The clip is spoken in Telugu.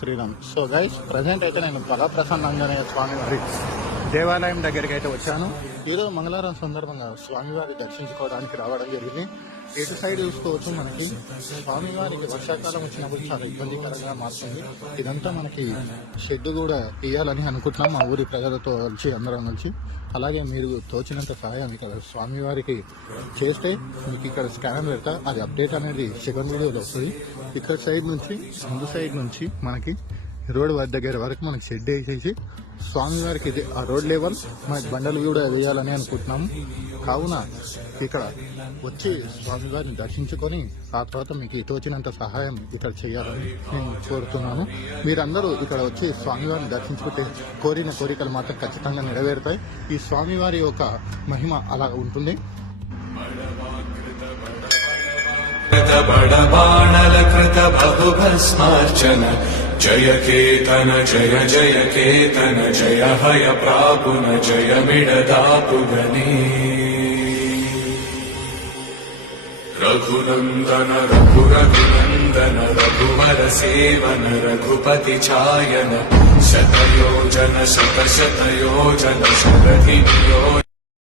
శ్రీరామ్. సో గైస్, ప్రజెంట్ అయితే నేను బలప్రసన్న ఆంజనేయ స్వామి వారి దేవాలయం దగ్గరికి అయితే వచ్చాను. ఈరోజు మంగళవారం సందర్భంగా స్వామివారి దర్శించుకోవడానికి రావడం జరిగింది. ఇటు సైడ్ చూసుకోవచ్చు, మనకి స్వామివారికి వర్షాకాలం వచ్చినప్పుడు చాలా ఇబ్బందికరంగా మారుతుంది. ఇదంతా మనకి షెడ్ కూడా తీయాలని అనుకుంటున్నాం మా ఊరి ప్రజలతో వచ్చి అందరం నుంచి. అలాగే మీరు తోచినంత సహాయం ఇక్కడ స్వామివారికి చేస్తే మీకు ఇక్కడ స్కానర్ పెడతా, అది అప్డేట్ అనేది సెకండ్ వీడియోలో వస్తుంది. ఇక్కడ సైడ్ నుంచి ముందు సైడ్ నుంచి మనకి రోడ్ దగ్గర వరకు మనకి షెడ్ వేసేసి స్వామివారికి ఇది ఆ రోడ్ లెవెల్ మనకి బండలు కూడా వేయాలని అనుకుంటున్నాము. కావున ఇక్కడ వచ్చి స్వామివారిని దర్శించుకొని ఆ తర్వాత మీకు తోచినంత సహాయం ఇక్కడ చేయాలని నేను కోరుతున్నాను. మీరందరూ ఇక్కడ వచ్చి స్వామివారిని దర్శించుకుంటే కోరిన కోరికలు మాత్రం ఖచ్చితంగా నెరవేరుతాయి. ఈ స్వామివారి యొక్క మహిమ అలా ఉంటుంది. బడబాణలకృత బహుభస్మార్చన జయ కేతన జయ జయ కేతన జయ హయ ప్రాపున జయ మిడదాపుగని రఘునందన రఘురఘునందన రఘువర సేవన రఘుపతి ఛాయన శతయోజన శత శతయోజన శరధి